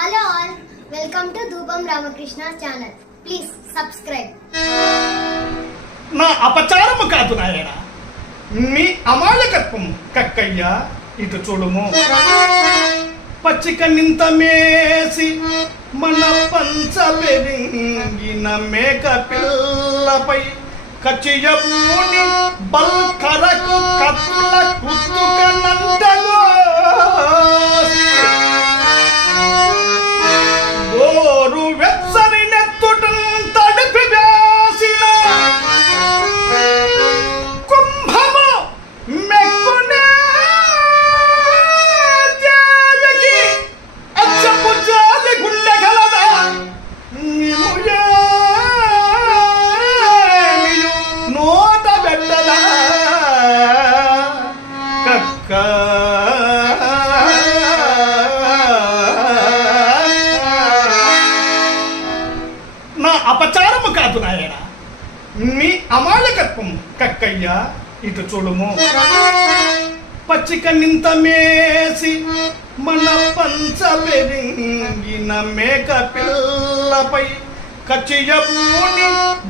Hello all welcome to ధూపం Ramakrishna channel please subscribe నా అపచారము కాదు నాయన. నీ అమాయకత్వం కక్కయ్య ఇటు చూడుము. పచ్చిక నింత మేసి మన పంచబెరింగిన మేక పిల్లపై కచియమూని బల్కరకు కాదు నాయన. మీ అమాయకత్వం కక్కయ్య ఇటు చూడుము. పచ్చిక నింత మేసి మన పంచ మేక పిల్లపై కచియమూని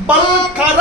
బల్కరకు